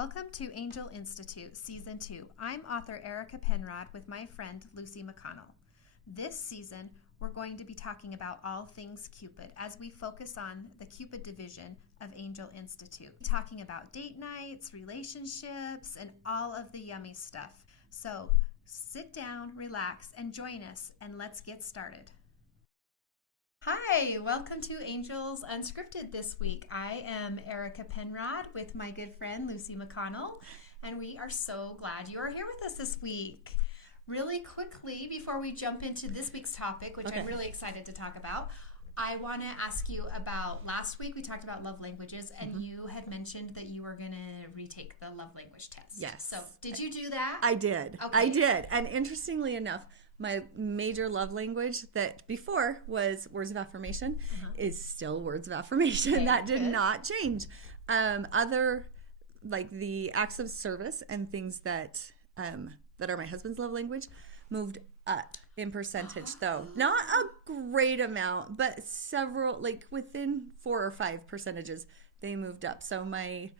Welcome to Angel Institute Season 2. I'm author Erica Penrod with my friend Lucy McConnell. This season, we're going to be talking about all things Cupid as we focus on the Cupid division of Angel Institute. Talking about date nights, relationships, and all of the yummy stuff. So sit down, relax, and join us, and let's get started. Hi, welcome to Angels Unscripted this week. I am Erica Penrod with my good friend Lucy McConnell, and we are so glad you are here with us this week. Really quickly, before we jump into this week's topic, which I'm really excited to talk about, I want to ask you about last week we talked about love languages, and you had mentioned that you were going to retake the love language test. Yes. So did you do that? I did. Okay. I did. And interestingly enough, my major love language that before was words of affirmation is still words of affirmation. Okay, that did good. not change. Other like the acts of service and things that are my husband's love language moved up in percentage though. Not a great amount, but several, like within 4 or 5 percentages, they moved up. So my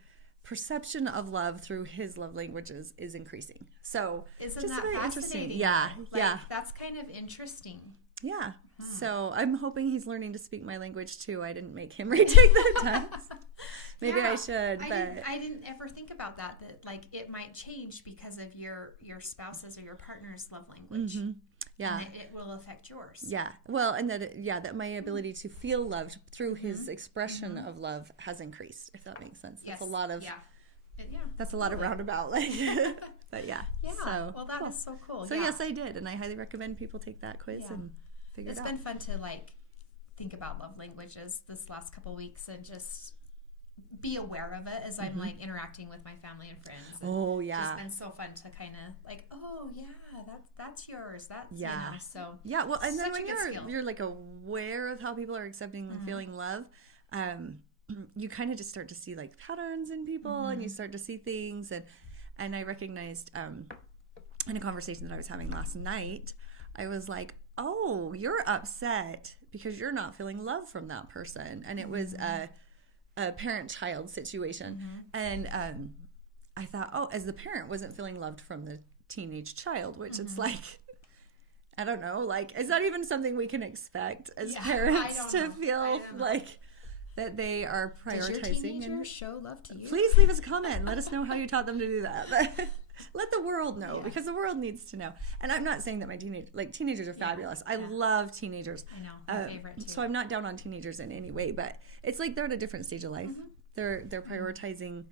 perception of love through his love languages is increasing. So Isn't just that very fascinating? interesting. Yeah. Like, that's kind of interesting. Yeah. So I'm hoping he's learning to speak my language too. I didn't make him retake the test. Maybe I should, but I didn't ever think about that like it might change because of your spouse's or your partner's love language. yeah. And it will affect yours. Yeah. Well, and that my ability to feel loved through his expression of love has increased, if that makes sense. Yes. That's a lot of Yeah. That's a lot of roundabout, like, but yeah. Yeah. So, well, that cool. is so cool. So yeah. yes, I did, and I highly recommend people take that quiz and figure It's it out. been fun to like think about love languages this last couple weeks and just be aware of it as I'm like interacting with my family and friends. And Oh yeah. It's been so fun to kind of like, oh yeah, that's yours. That's Yeah. You know, so Yeah, well, and then such a when good skill. you're like aware of how people are accepting and feeling love, you kind of just start to see like patterns in people, and you start to see things, and I recognized in a conversation that I was having last night, I was like, oh, you're upset because you're not feeling love from that person, and it was a parent-child situation, and I thought, oh, as the parent wasn't feeling loved from the teenage child, which it's like, I don't know, like, is that even something we can expect as parents to feel like that they are prioritizing? Does your teenager show love to you? Please leave us a comment and let us know how you taught them to do that. Let the world know, because the world needs to know. And I'm not saying that my teenagers are fabulous. I love teenagers. I know, my favorite too. So I'm not down on teenagers in any way, but it's like they're at a different stage of life. They're prioritizing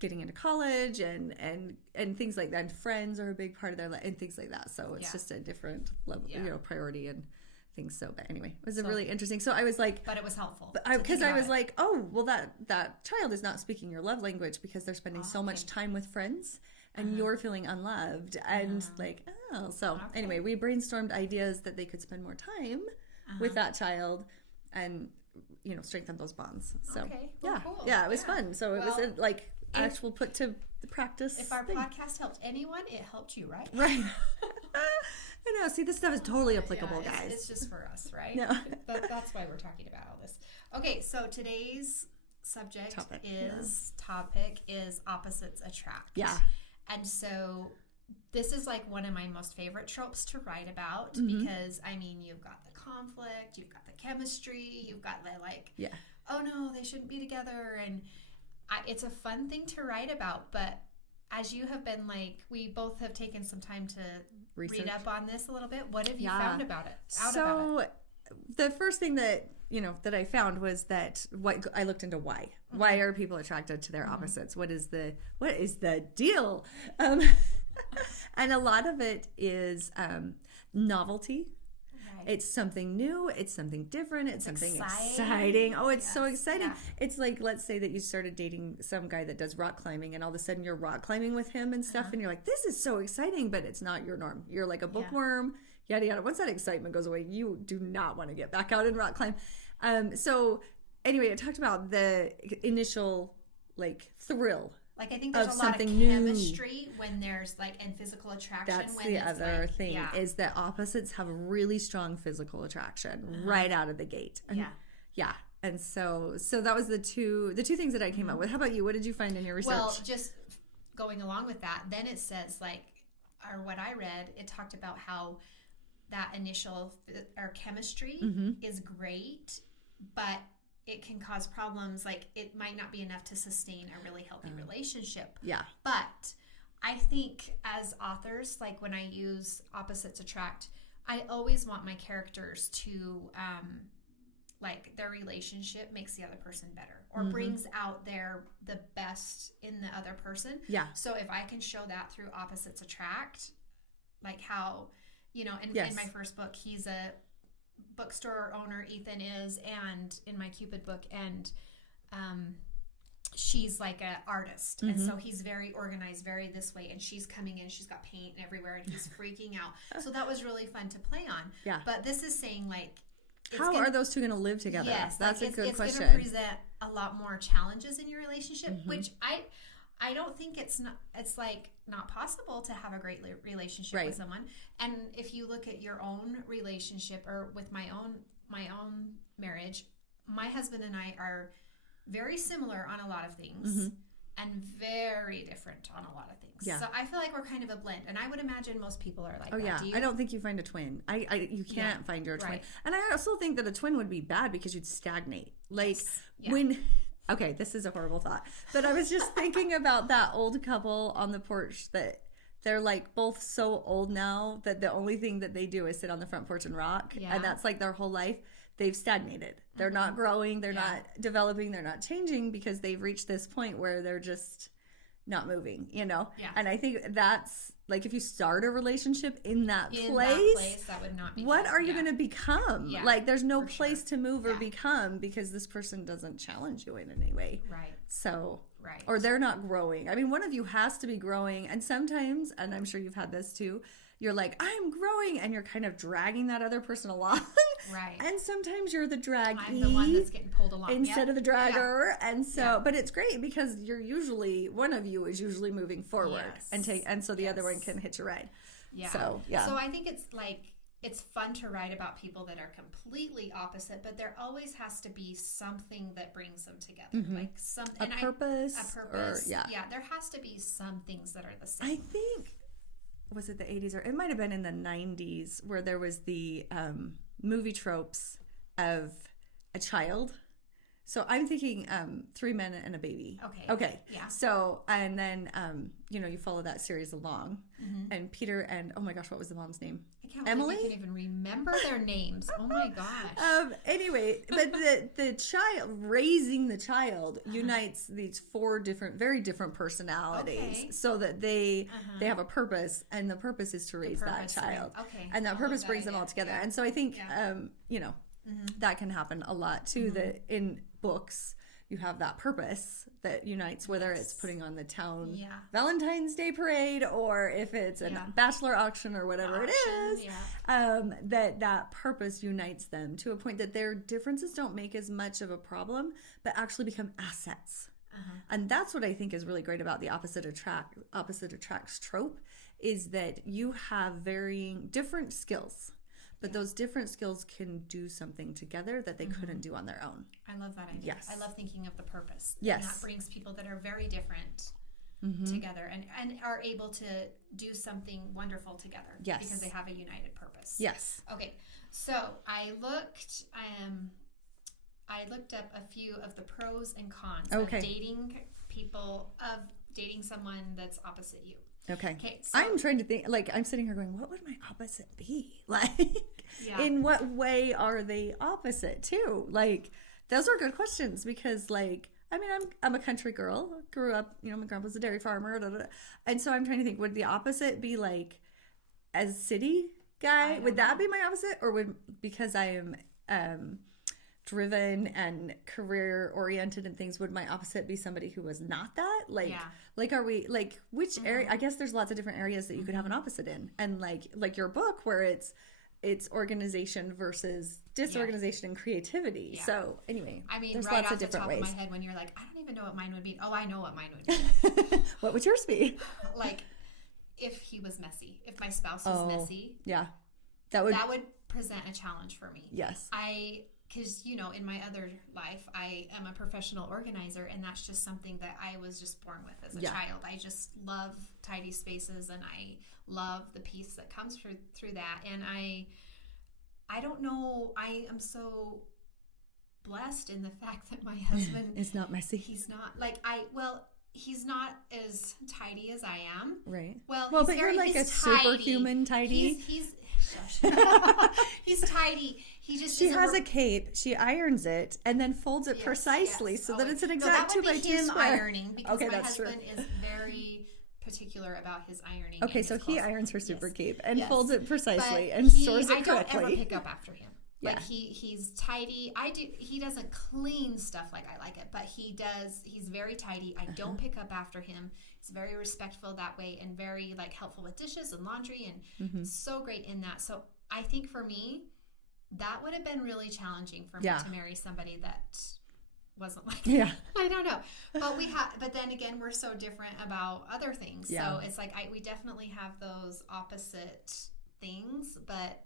getting into college and things like that. And friends are a big part of their life and things like that. So it's just a different level, priority and things. So, but anyway, it was a really interesting. So I was like, but it was helpful because I was like, oh, well, that child is not speaking your love language because they're spending so much time with friends. And you're feeling unloved, and like, oh, so anyway, we brainstormed ideas that they could spend more time with that child, and strengthen those bonds. So cool. it was fun. So it was like actual put to the practice. If our podcast helped anyone, it helped you, right? Right. I know. See, this stuff is totally applicable, guys. It's just for us, right? No. That's why we're talking about all this. Okay, so today's topic is opposites attract. Yeah. And so this is like one of my most favorite tropes to write about because, I mean, you've got the conflict, you've got the chemistry, you've got the like, oh no, they shouldn't be together. And it's a fun thing to write about. But as you have been like, we both have taken some time to read up on this a little bit. What have you found about it? So the first thing that I found was that I looked into why. Why are people attracted to their opposites? What is the deal? And a lot of it is novelty. Right. It's something new. It's something different. It's something exciting. Oh, it's so exciting. Yeah. It's like, let's say that you started dating some guy that does rock climbing, and all of a sudden you're rock climbing with him and stuff, and you're like, this is so exciting, but it's not your norm. You're like a bookworm. Yada yada. Once that excitement goes away, you do not want to get back out and rock climb. So anyway, it talked about the initial like thrill. Like, I think there's a lot of chemistry when there's like, and physical attraction. That's when the other thing is that opposites have really strong physical attraction right out of the gate. And, yeah. And so that was the two things that I came up with. How about you? What did you find in your research? Well, just going along with that, then it says like, or what I read, it talked about how that initial or chemistry is great, but it can cause problems. Like it might not be enough to sustain a really healthy relationship. Yeah. But I think as authors, like when I use opposites attract, I always want my characters to, like their relationship makes the other person better or brings out the best in the other person. Yeah. So if I can show that through opposites attract, like how, in my first book, he's a bookstore owner, Ethan is, and in my Cupid book, and she's like an artist, and so he's very organized, very this way, and she's coming in, she's got paint everywhere, and he's freaking out. So that was really fun to play on. Yeah. But this is saying like, how are those two going to live together? Yes, that's like a good question. It's going to present a lot more challenges in your relationship, which I don't think it's not possible to have a great relationship with someone. And if you look at your own relationship or with my own marriage, my husband and I are very similar on a lot of things and very different on a lot of things. Yeah. So I feel like we're kind of a blend, and I would imagine most people are like that. Yeah. Do you? I don't think you find a twin. You can't find your twin. And I also think that a twin would be bad because you'd stagnate. Like okay, this is a horrible thought, but I was just thinking about that old couple on the porch that they're like both so old now that the only thing that they do is sit on the front porch and rock. Yeah. And that's like their whole life. They've stagnated. They're not growing. They're not developing. They're not changing because they've reached this point where they're just not moving, Yeah. And I think that's like, if you start a relationship in that place, that would not be what are you going to become? Yeah. Like, there's no place to move or become because this person doesn't challenge you in any way. Right. So, or they're not growing. I mean, one of you has to be growing. And sometimes, and I'm sure you've had this too, you're like, I'm growing, and you're kind of dragging that other person along. Right. And sometimes you're the draggee. I'm the one that's getting pulled along. Instead of the dragger. Yeah. And so, but it's great because one of you is usually moving forward and so the other one can hitch a ride. Yeah. So I think it's like, it's fun to write about people that are completely opposite, but there always has to be something that brings them together. Like a purpose. Or, there has to be some things that are the same. I think, was it the 80s or it might have been in the 90s where there was the movie tropes of a child. So I'm thinking 3 men and a baby. Okay. Yeah. So, and then, you follow that series along. And Peter and, oh my gosh, what was the mom's name? I can't Emily? I can't even remember their names. Oh my gosh. Anyway, but the child, raising the child unites these 4 very different personalities so that they have a purpose, and the purpose is to raise that child. And that purpose brings them all together. Yeah. And so I think, that can happen a lot too, that in books you have that purpose that unites, whether it's putting on the town Valentine's Day parade or if it's a bachelor auction or whatever it is, that purpose unites them to a point that their differences don't make as much of a problem but actually become assets. And that's what I think is really great about the opposite attracts trope, is that you have varying different skills. But those different skills can do something together that they couldn't do on their own. I love that idea. Yes. I love thinking of the purpose. Yes. And that brings people that are very different together and are able to do something wonderful together. Yes. Because they have a united purpose. Yes. Okay. So I looked up a few of the pros and cons of dating someone that's opposite you. Okay. So, I'm trying to think, like, I'm sitting here going, what would my opposite be? Like, in what way are they opposite too? Like, those are good questions because, like, I mean, I'm a country girl, grew up, my grandpa's a dairy farmer, and so I'm trying to think, would the opposite be like a city guy? Would that be my opposite? Or because I am driven and career oriented and things, would my opposite be somebody who was not that? Like are we, like, which area? I guess there's lots of different areas that you could have an opposite in, and like your book where it's organization versus disorganization and creativity. So anyway, I mean, there's right lots off of different the top ways. of my head, when you're like, I don't even know what mine would be. Oh, I know what mine would be. What would yours be? Like, if he was messy, if my spouse was messy, that would present a challenge for me. Yes. I because, you know, in my other life, I am a professional organizer, and that's just something that I was just born with as a child. I just love tidy spaces, and I love the peace that comes through that. And I don't know, I am so blessed in the fact that my husband is not messy. He's not he's not as tidy as I am. Right. Well, but you're like a superhuman tidy. He's he's tidy. She has a cape. She irons it and then folds it precisely so that it's an exact 2 by 2 square. Ironing, because my husband is very particular about his ironing. Okay, so he irons her super cape and folds it precisely but and stores it correctly. I don't ever pick up after him. Like he's tidy. He doesn't clean stuff like I like it, but he does. He's very tidy. I don't pick up after him. He's very respectful that way, and very like helpful with dishes and laundry, and so great in that. So I think for me, that would have been really challenging for me to marry somebody that wasn't like that. I don't know, but then again, we're so different about other things. So it's like we definitely have those opposite things, but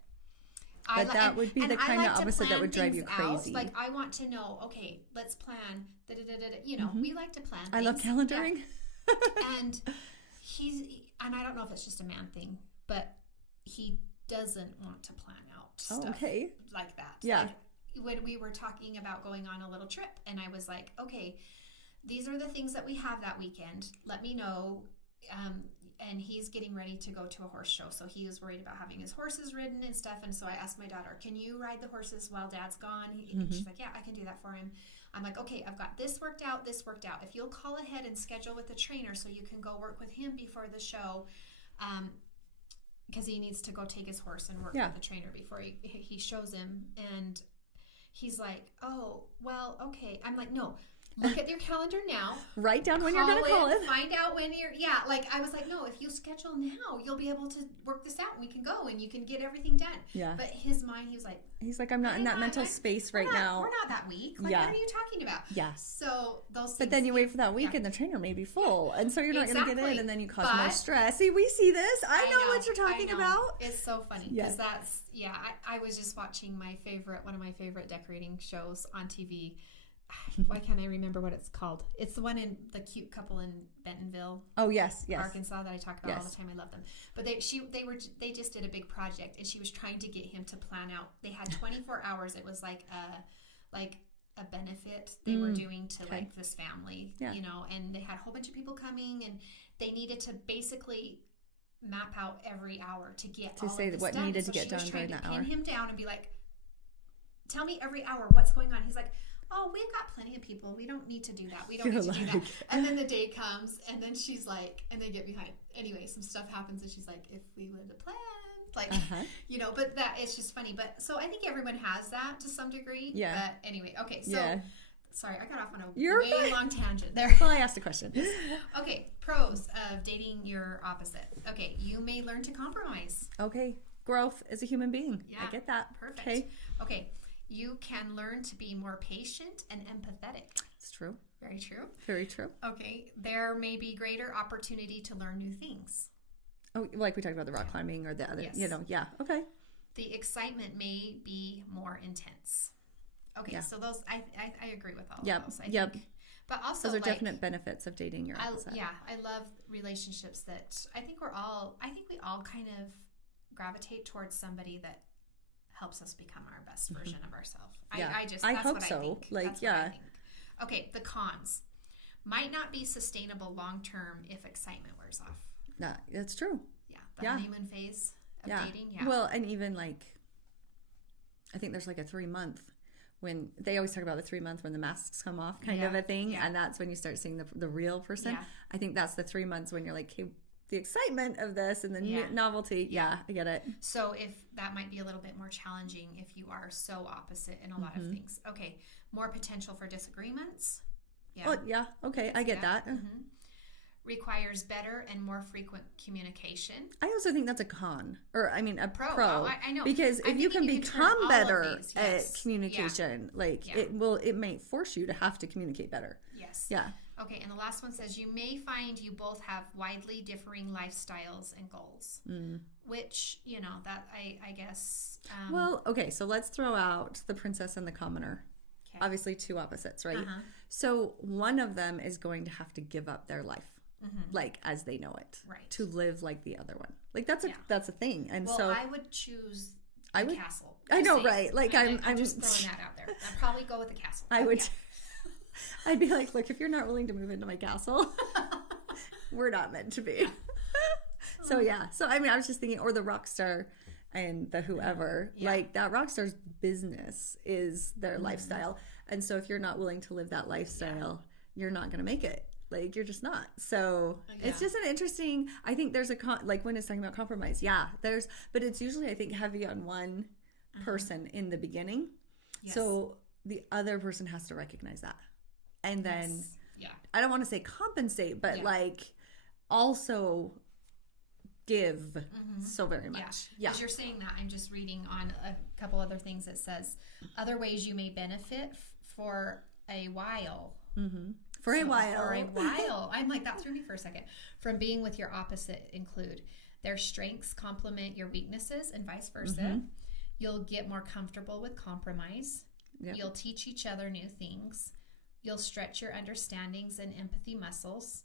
that would be the kind of opposite that would drive you crazy. Like, I want to know, okay, let's plan. You know, we like to plan things. I love calendaring. Yeah. And I don't know if it's just a man thing, but he doesn't want to plan out stuff like that. Yeah. Like, when we were talking about going on a little trip, and I was like, okay, these are the things that we have that weekend. Let me know. And he's getting ready to go to a horse show, so he was worried about having his horses ridden and stuff. And so I asked my daughter, can you ride the horses while Dad's gone? She's like, yeah, I can do that for him. I'm like, okay, I've got this worked out. If you'll call ahead and schedule with the trainer so you can go work with him before the show, because he needs to go take his horse and work with the trainer before he shows him. And he's like, oh, well, okay. I'm like, no. Look at your calendar now. Write down when you're going to call it. Find out when you're, like, I was like, no, if you schedule now, you'll be able to work this out, and we can go, and you can get everything done. Yeah. But his mind, he's like, I'm not in that mental space right now. We're not that weak. Like, what are you talking about? Yeah. So those things. But then you wait for that week, and the trainer may be full, and so you're not going to get in, and then you cause more stress. See, we see this. I know what you're talking about. It's so funny, because that's, I was just watching one of my favorite decorating shows on TV. Why can't I remember what it's called? It's the one in the cute couple in Bentonville. Oh, yes. Arkansas, that I talk about all the time. I love them. But they just did a big project, and she was trying to get him to plan out. They had 24 hours. It was like a benefit they were doing to like this family, you know, and they had a whole bunch of people coming, and they needed to basically map out every hour to get all of this what done. needed to get done during that hour. Pin him down and be like, tell me every hour what's going on. He's like, oh, we've got plenty of people. We don't need to do that. We don't need to do that. And then the day comes, and then she's like, and they get behind. Anyway, some stuff happens, and she's like, if we would have planned, like, you know, but that, it's just funny. But so I think everyone has that to some degree. Yeah. But anyway, okay. So, sorry, I got off on a long tangent there. Well, I asked a question. Okay. Pros of dating your opposite. Okay. You may learn to compromise. Okay. Growth as a human being. Yeah. I get that. Perfect. Okay. You can learn to be more patient and empathetic. It's true. Very true. Very true. Okay. There may be greater opportunity to learn new things. Oh, like we talked about the rock climbing or the other, you know, okay. The excitement may be more intense. Okay, so those, I agree with all of those. I think. But also, those are definite benefits of dating your opposite. I love relationships that I think we all kind of gravitate towards somebody that helps us become our best version of ourselves. I hope so. Okay, the cons might not be sustainable long term if excitement wears off. That's true. Yeah, the honeymoon phase of dating. Yeah. Well, and even like, I think there's like a 3-month when they always talk about the 3-month when the masks come off kind of a thing, and that's when you start seeing the real person. Yeah. I think that's the 3 months when you're like, hey, the excitement of this and the novelty. Yeah, I get it. So if that might be a little bit more challenging if you are so opposite in a lot of things. Okay, more potential for disagreements. Yeah. Oh, yeah. Okay, I get that. Requires better and more frequent communication. I also think that's a con, or I mean a pro. Oh, I know. Because if you can become better at communication, like it may force you to have to communicate better. Yes. Yeah. Okay, and the last one says, you may find you both have widely differing lifestyles and goals. Which, that I guess... well, okay, so let's throw out the princess and the commoner. Okay. Obviously, two opposites, right? So one of them is going to have to give up their life, like as they know it, right, to live like the other one. Like that's a thing. And well, so I would choose the castle. I know, right? Like I'm just throwing that out there. I'd probably go with the castle. I would. Yeah. I'd be like, look, if you're not willing to move into my castle, we're not meant to be. So yeah. So I mean, I was just thinking, or the rock star and the whoever, like that rock star's business is their lifestyle. And so if you're not willing to live that lifestyle, you're not going to make it. Like you're just not. So it's just an interesting, I think there's like when it's talking about compromise. Yeah, but it's usually, I think, heavy on one person in the beginning. Yes. So the other person has to recognize that. And then, I don't want to say compensate, but like also give so very much. Yeah. As you're saying that, I'm just reading on a couple other things. It says, other ways you may benefit for a while. For a while. I'm like, that threw me for a second. From being with your opposite include their strengths complement your weaknesses and vice versa. You'll get more comfortable with compromise. You'll teach each other new things. You'll stretch your understandings and empathy muscles.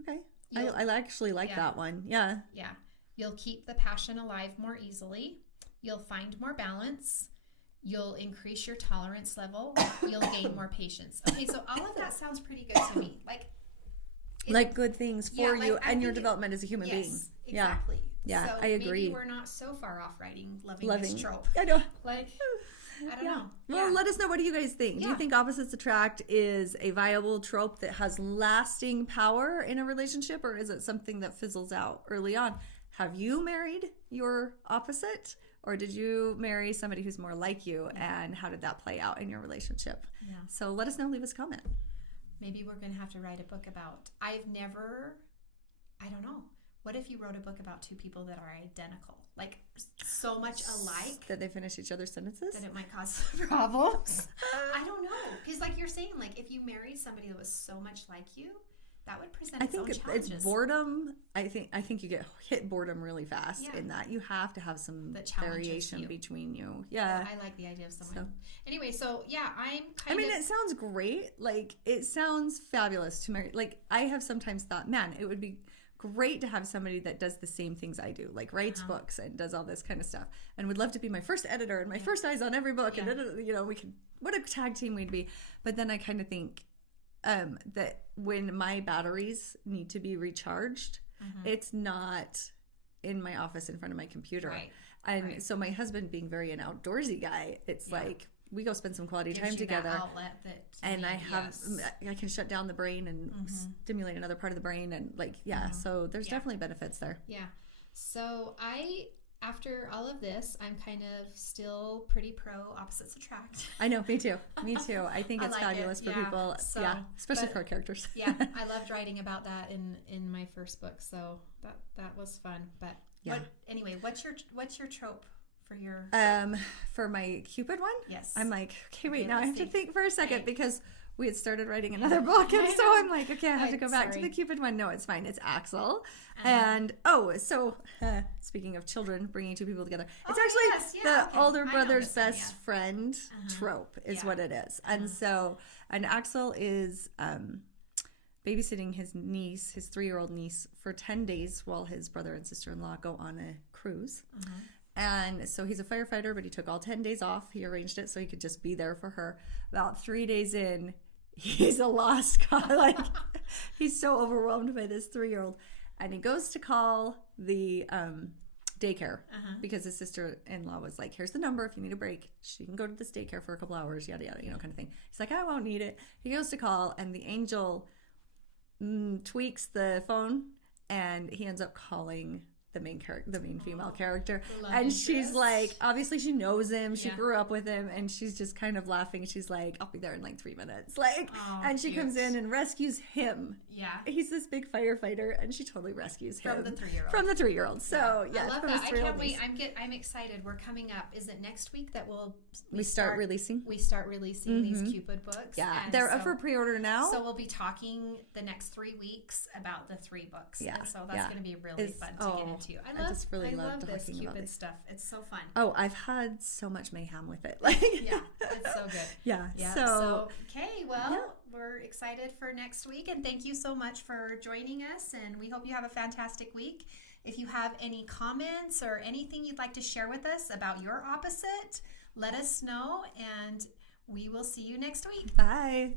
Okay. I actually like that one. Yeah. Yeah. You'll keep the passion alive more easily. You'll find more balance. You'll increase your tolerance level. You'll gain more patience. Okay, so all of that sounds pretty good to me. Like good things for you and your development as a human being. Exactly. Yeah, so I agree. Maybe we're not so far off loving this trope. I know. I don't know. Well, let us know. What do you guys think? Do you think opposites attract is a viable trope that has lasting power in a relationship, or is it something that fizzles out early on? Have you married your opposite, or did you marry somebody who's more like you, and how did that play out in your relationship? Yeah. So let us know. Leave us a comment. Maybe we're going to have to write a book about... I don't know. What if you wrote a book about two people that are identical? Like, so much alike. That they finish each other's sentences? That it might cause problems. I don't know. Because like you're saying, like if you married somebody that was so much like you, that would present its own challenges. It's boredom. I think you get hit boredom really fast in that. You have to have some variation between you. Yeah. I like the idea of someone. Anyway, so yeah, it sounds great. Like, it sounds fabulous to marry. Like, I have sometimes thought, man, it would be great to have somebody that does the same things I do, like writes books and does all this kind of stuff, and would love to be my first editor and my first eyes on every book, and then, we could, what a tag team we'd be. But then I kind of think that when my batteries need to be recharged, it's not in my office in front of my computer, and so my husband being very an outdoorsy guy, it's like we go spend some quality time together, and I can shut down the brain and stimulate another part of the brain, and so there's definitely benefits there. So after all of this, I'm kind of still pretty pro opposites attract. I know, me too. I think it's fabulous for people, especially for our characters. I loved writing about that in my first book, so that was fun. But anyway, what's your trope for my Cupid one? Yes. I'm like, okay, wait, now I have to think for a second, because we had started writing another book, and so I'm like, okay, I have to go back to the Cupid one. No, it's fine. It's Axel. And speaking of children bringing two people together, it's actually the older brother's best friend trope is what it is. And so, and Axel is babysitting his 3-year-old niece for 10 days while his brother and sister-in-law go on a cruise. And so he's a firefighter, but he took all 10 days off. He arranged it so he could just be there for her. About 3 days in, he's a lost guy. Like, he's so overwhelmed by this 3-year-old. And he goes to call the daycare because his sister-in-law was like, here's the number. If you need a break, she can go to this daycare for a couple hours, yada, yada, kind of thing. He's like, I won't need it. He goes to call, and the angel tweaks the phone, and he ends up calling the main character, the main female character, love and interest. she's like, obviously she knows him, she Yeah. grew up with him, and she's just kind of laughing. She's like, I'll be there in like 3 minutes, like, Oh, and she cute. comes in and rescues him. Yeah. He's this big firefighter, and she totally rescues him From the 3-year-old. From the 3-year-old. So yeah, I love from that. his I can't 3-year-old. wait. I'm excited. We're coming up. Is it next week that We start releasing. We start releasing these Cupid books. Yeah, and they're up for pre-order now. So we'll be talking the next 3 weeks about the 3 books. Yeah, And so that's yeah. going to be really fun to get into. I just really love love this talking about Cupid this. stuff. It's so fun. Oh, I've had so much mayhem with it. Like, Yeah, it's so good. yeah. Yeah. So Okay, well, yeah. we're excited for next week, and thank you so much for joining us, and we hope you have a fantastic week. If you have any comments or anything you'd like to share with us about your opposite, let us know, and we will see you next week. bye.